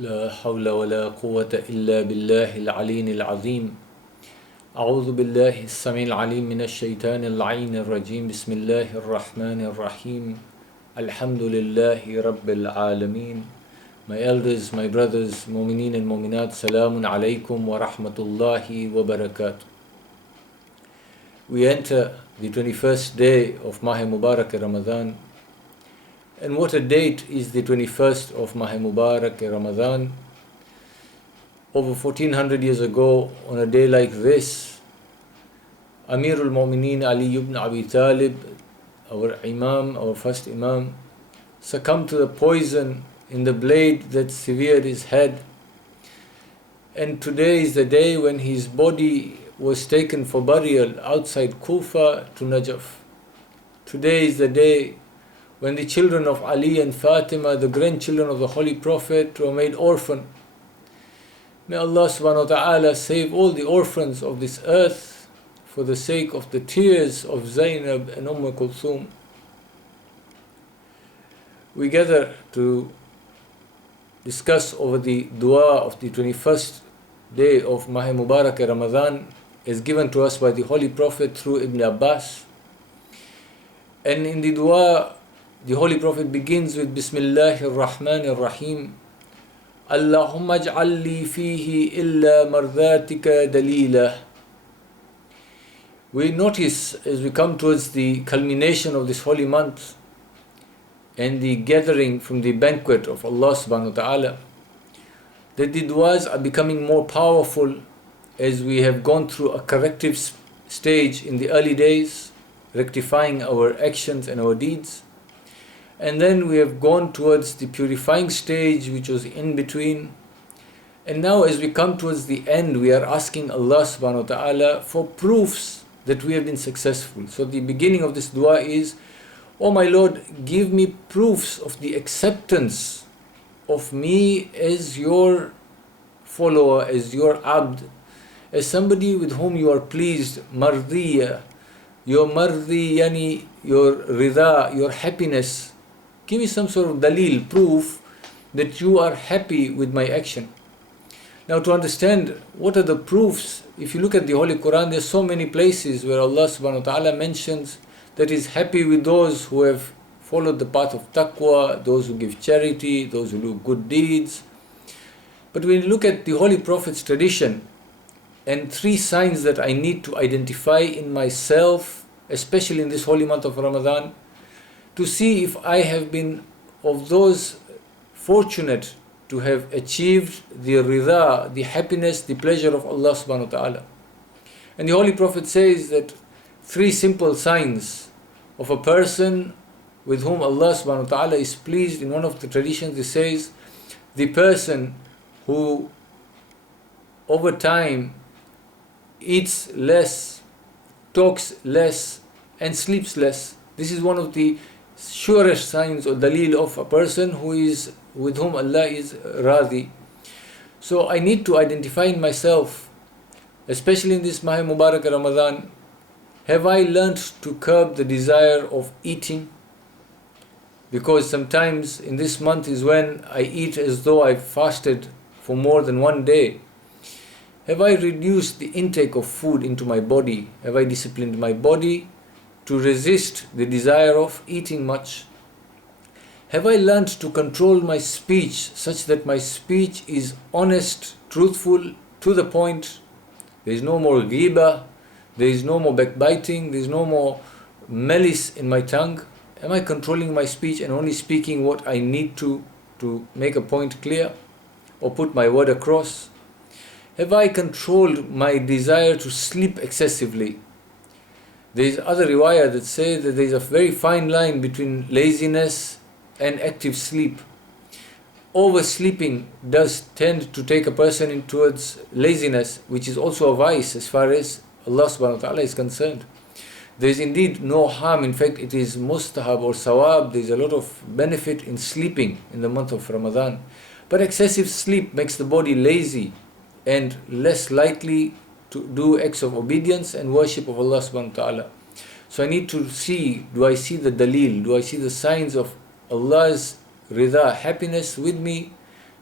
لا حول ولا قوة إلا بالله العلي العظيم. أعوذ بالله السميع العليم من الشيطان اللعين الرجيم. بسم الله الرحمن الرحيم. الحمد لله رب العالمين. My elders, my brothers, mu'mineen and mu'minat, salamun alaykum wa rahmatullahi wa barakatuh. We enter the 21st day of Mah Mubarak Ramadan. And what a date is the 21st of Mah Mubarak Ramadan. Over 1400 years ago, on a day like this, Amirul Mu'mineen Ali ibn Abi Talib, our Imam, our first Imam, succumbed to the poison in the blade that severed his head. And today is the day when his body was taken for burial outside Kufa to Najaf. Today is the day when the children of Ali and Fatima, the grandchildren of the Holy Prophet, were made orphan. May Allah subhanahu wa ta'ala save all the orphans of this earth for the sake of the tears of Zainab and Kulthum. We gather to discuss over the dua of the 21st day of Mah Mubarak Ramadan as given to us by the Holy Prophet through Ibn Abbas. And in the dua, the Holy Prophet begins with Bismillahir Rahmanir Rahim. Allahumma ij'al li fihi illa mardhatika dalila. We notice as we come towards the culmination of this holy month and the gathering from the banquet of Allah subhanahu wa ta'ala, that the du'as are becoming more powerful as we have gone through a corrective stage in the early days, rectifying our actions and our deeds. And then we have gone towards the purifying stage, which was in between. And now as we come towards the end, we are asking Allah subhanahu wa ta'ala for proofs that we have been successful. So the beginning of this dua is, Oh my Lord, give me proofs of the acceptance of me as your follower, as your abd, as somebody with whom you are pleased, mardiya, your mardi, yani your rida, your happiness. Give me some sort of dalil, proof that you are happy with my action. Now to understand what are the proofs, if you look at the Holy Quran, there are so many places where Allah subhanahu wa ta'ala mentions that He is happy with those who have followed the path of taqwa, those who give charity, those who do good deeds. But when you look at the Holy Prophet's tradition, and three signs that I need to identify in myself, especially in this holy month of Ramadan, to see if I have been of those fortunate to have achieved the rida, the happiness, the pleasure of Allah subhanahu wa ta'ala. And the Holy Prophet says that three simple signs of a person with whom Allah subhanahu wa ta'ala is pleased. In one of the traditions it says, the person who over time eats less, talks less, and sleeps less. This is one of the surest signs or dalil of a person who is with whom Allah is radi. So I need to identify in myself, especially in this Mah Mubarak Ramadan, have I learned to curb the desire of eating? Because sometimes in this month is when I eat as though I've fasted for more than one day. Have I reduced the intake of food into my body? Have I disciplined my body to resist the desire of eating much? Have I learned to control my speech such that my speech is honest, truthful, to the point? There is no more ghibah, there is no more backbiting, there is no more malice in my tongue. Am I controlling my speech and only speaking what I need to make a point clear or put my word across? Have I controlled my desire to sleep excessively? There is other riwayah that say that there is a very fine line between laziness and active sleep. Oversleeping does tend to take a person in towards laziness, which is also a vice as far as Allah subhanahu wa ta'ala is concerned. There is indeed no harm. In fact, it is mustahab or sawab. There is a lot of benefit in sleeping in the month of Ramadan. But excessive sleep makes the body lazy and less likely to do acts of obedience and worship of Allah subhanahu wa ta'ala. So I need to see, do I see the dalil, do I see the signs of Allah's rida, happiness with me,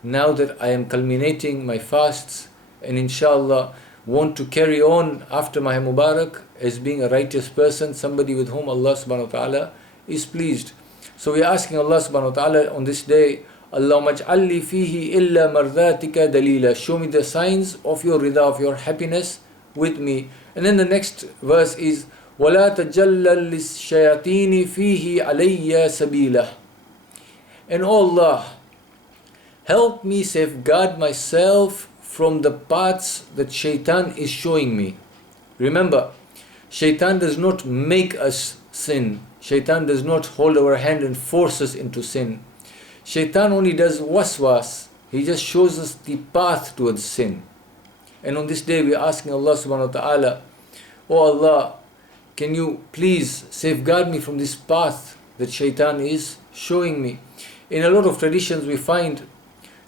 now that I am culminating my fasts, and inshallah want to carry on after my Mubarak as being a righteous person, somebody with whom Allah subhanahu wa ta'ala is pleased. So we are asking Allah subhanahu wa ta'ala on this day, Allahumma aj'alli fihi illa mardhatika dalila. Show me the signs of your rida, of your happiness with me. And then the next verse is, وَلَا تَجَلَّلْ لِلشَّيَاطِينِ فِيهِ عَلَيَّ سَبِيلًا. And oh Allah, help me safeguard myself from the paths that shaitan is showing me. Remember, shaitan does not make us sin. Shaitan does not hold our hand and force us into sin. Shaitan only does waswas. He just shows us the path towards sin. And on this day we are asking Allah subhanahu wa ta'ala, oh Allah, can you please safeguard me from this path that shaitan is showing me? In a lot of traditions we find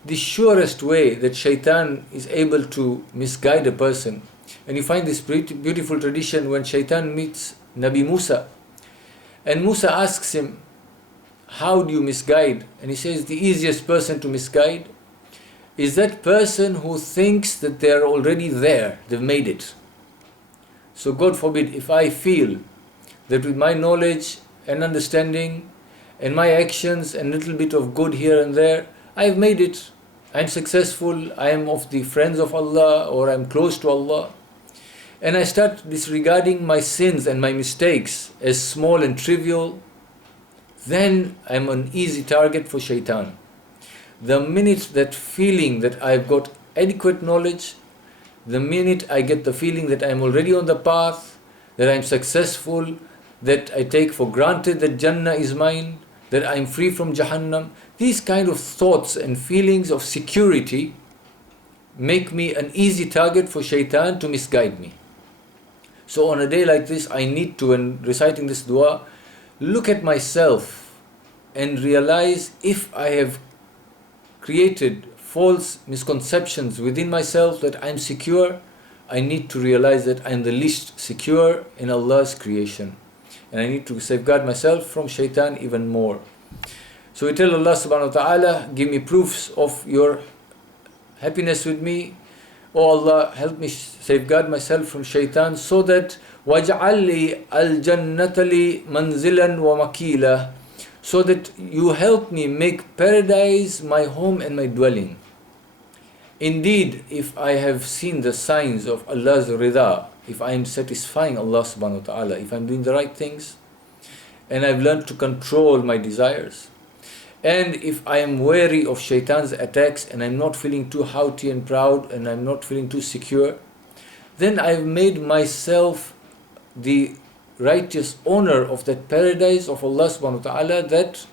the surest way that shaitan is able to misguide a person. And you find this beautiful tradition when shaitan meets Nabi Musa. And Musa asks him, how do you misguide? And he says, the easiest person to misguide is that person who thinks that they are already there, they've made it. So God forbid, if I feel that with my knowledge and understanding and my actions and a little bit of good here and there, I've made it, I'm successful, I am of the friends of Allah, or I'm close to Allah, and I start disregarding my sins and my mistakes as small and trivial, then I'm an easy target for shaitan. The minute that feeling that I've got adequate knowledge, the minute I get the feeling that I'm already on the path, that I'm successful, that I take for granted that Jannah is mine, that I'm free from Jahannam, these kind of thoughts and feelings of security make me an easy target for shaitan to misguide me. So on a day like this, I need to, when reciting this dua, look at myself and realize if I have created false misconceptions within myself that I'm secure, I need to realize that I'm the least secure in Allah's creation. And I need to safeguard myself from shaitan even more. So we tell Allah subhanahu wa ta'ala, give me proofs of your happiness with me. Oh Allah, help me safeguard myself from shaitan so that وَاجْعَلْ لِي الْجَنَّةَ لِي مَنْزِلًا وَمَكِيلًا, so that you help me make paradise my home and my dwelling. Indeed, if I have seen the signs of Allah's rida, if I am satisfying Allah subhanahu wa ta'ala, if I'm doing the right things, and I've learned to control my desires, and if I am wary of shaitan's attacks and I'm not feeling too haughty and proud and I'm not feeling too secure, then I've made myself the righteous owner of that paradise of Allah subhanahu wa ta'ala that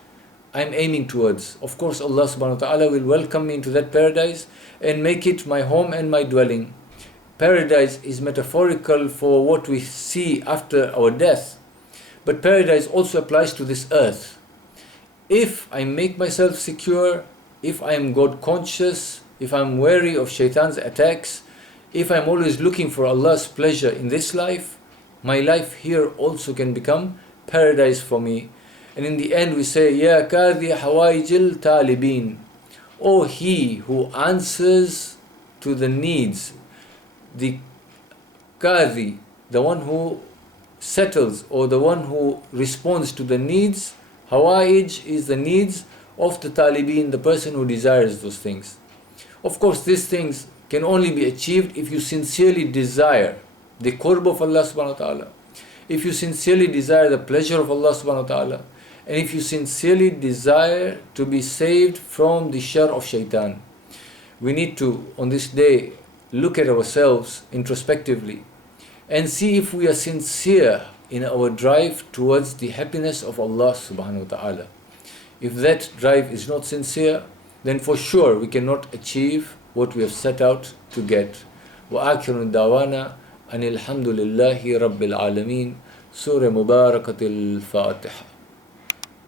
I'm aiming towards. Of course, Allah subhanahu wa ta'ala will welcome me into that paradise and make it my home and my dwelling. Paradise is metaphorical for what we see after our death, but paradise also applies to this earth. If I make myself secure, if I am God conscious, if I'm wary of shaitan's attacks, if I'm always looking for Allah's pleasure in this life, my life here also can become paradise for me. And in the end we say, Ya Qadhi Hawaijil Talibin, O He who answers to the needs, the Qadhi, the one who settles or the one who responds to the needs. Hawaij is the needs of the talibin, the person who desires those things. Of course, these things can only be achieved if you sincerely desire the qurb of Allah subhanahu wa ta'ala, if you sincerely desire the pleasure of Allah subhanahu wa ta'ala, and if you sincerely desire to be saved from the shar of shaitan. We need to, on this day, look at ourselves introspectively and see if we are sincere in our drive towards the happiness of Allah subhanahu wa ta'ala. If that drive is not sincere, then for sure we cannot achieve what we have set out to get. وآخر دعوانا أن الحمد لله رب العالمين. سورة مباركة الفاتحة.